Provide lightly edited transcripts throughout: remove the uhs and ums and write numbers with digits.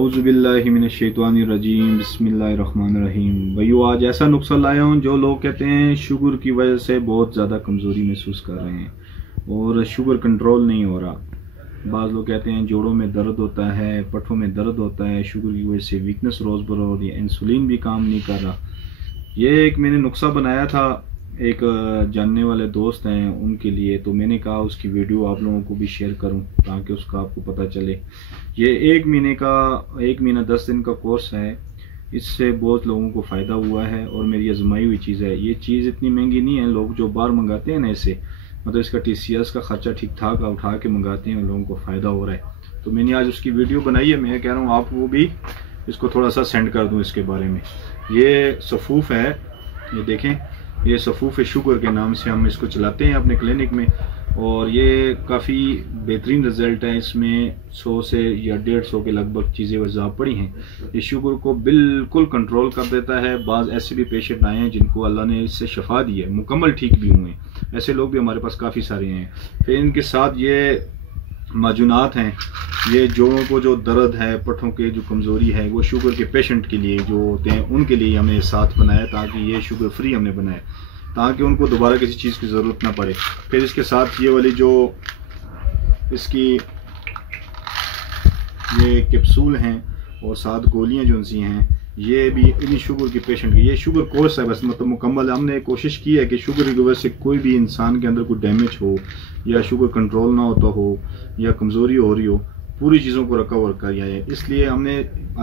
औज़ुबिल्लाहि मिनश्शैतानिर्रजीम बिस्मिल्लाहिर्रहमानिर्रहीम। भाइयों, आज ऐसा नुस्खा लाया हूँ जो लोग कहते हैं शुगर की वजह से बहुत ज़्यादा कमज़ोरी महसूस कर रहे हैं और शुगर कंट्रोल नहीं हो रहा। बाज़ लोग कहते हैं जोड़ों में दर्द होता है, पट्ठों में दर्द होता है, शुगर की वजह से वीकनेस रोज़ बरोज़ हो रही है, इंसुलिन भी काम नहीं कर रहा। ये एक मैंने नुस्खा बनाया था, एक जानने वाले दोस्त हैं उनके लिए, तो मैंने कहा उसकी वीडियो आप लोगों को भी शेयर करूं ताकि उसका आपको पता चले। ये 1 महीना 10 दिन का कोर्स है। इससे बहुत लोगों को फ़ायदा हुआ है और मेरी आजमाई हुई चीज़ है। ये चीज़ इतनी महंगी नहीं है, लोग जो बाहर मंगाते हैं ना ऐसे, मतलब इसका TCS का ख़र्चा ठीक ठाक उठा के मंगाते हैं, लोगों को फ़ायदा हो रहा है। तो मैंने आज उसकी वीडियो बनाई है। मैं कह रहा हूँ आप वो भी इसको थोड़ा सा सेंड कर दूँ इसके बारे में। ये सफ़ूफ़ है, ये देखें, ये सफ़ूफ़ शुगर के नाम से हम इसको चलाते हैं अपने क्लिनिक में और ये काफ़ी बेहतरीन रिज़ल्ट है। इसमें 100 से या 150 के लगभग चीज़ें वज़ा पड़ी हैं। ये शुगर को बिल्कुल कंट्रोल कर देता है। बाज़ ऐसे भी पेशेंट आए हैं जिनको अल्लाह ने इससे शफा दी है, मुकम्मल ठीक भी हुए हैं। ऐसे लोग भी हमारे पास काफ़ी सारे हैं। फिर इनके साथ ये माजूनात हैं, ये जोड़ों को जो दर्द है, पट्ठों के जो कमज़ोरी है, वो शुगर के पेशेंट के लिए जो होते हैं उनके लिए हमने साथ बनाया, ताकि ये शुगर फ्री हमने बनाया ताकि उनको दोबारा किसी चीज़ की ज़रूरत ना पड़े। फिर इसके साथ ये वाली जो इसकी ये कैप्सूल हैं और साथ गोलियां जो सी हैं, ये भी इन्हीं शुगर के पेशेंट की, ये शुगर कोर्स है बस, मतलब मुकम्मल हमने कोशिश की है कि शुगर की वजह से कोई भी इंसान के अंदर कोई डैमेज हो या शुगर कंट्रोल ना होता हो या कमज़ोरी हो रही हो, पूरी चीज़ों को रिकवर किया है। इसलिए हमने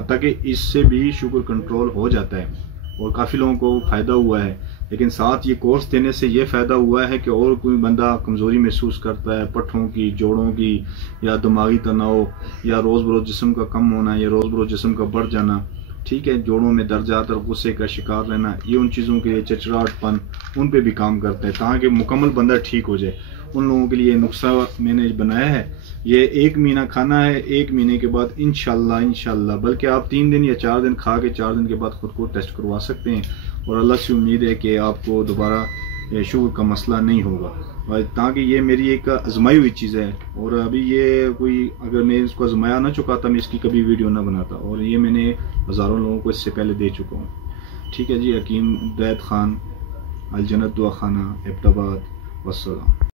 ताकि इससे भी शुगर कंट्रोल हो जाता है और काफ़ी लोगों को फ़ायदा हुआ है। लेकिन साथ ये कोर्स देने से ये फ़ायदा हुआ है कि और कोई बंदा कमज़ोरी महसूस करता है, पट्ठों की, जोड़ों की, या दिमागी तनाव, या रोज़ बरोज़ जिस्म का कम होना, या रोज़ बरोज़ जिस्म का बढ़ जाना, ठीक है, जोड़ों में दर्द ज़्यादातर, गुस्से का शिकार रहना, ये उन चीज़ों के लिए, चिड़चिड़ाहटपन, उन पे भी काम करता है ताकि मुकम्मल बंदा ठीक हो जाए। उन लोगों के लिए नुस्खा मैंने बनाया है। ये 1 महीना खाना है। 1 महीने के बाद इंशाल्लाह बल्कि आप 3 दिन या 4 दिन खा के 4 दिन के बाद खुद को टेस्ट करवा सकते हैं और अल्लाह से उम्मीद है कि आपको दोबारा शुगर का मसला नहीं होगा। और ताकि ये मेरी एक आजमाई हुई चीज़ है और अभी ये कोई, अगर मैं इसको आजमाया ना चुकाता, मैं इसकी कभी वीडियो ना बनाता, और ये मैंने हज़ारों लोगों को इससे पहले दे चुका हूँ। ठीक है जी। हकीम दैत खान, अलजन्नत दुआ खाना, एबटाबाद। वस्सलाम।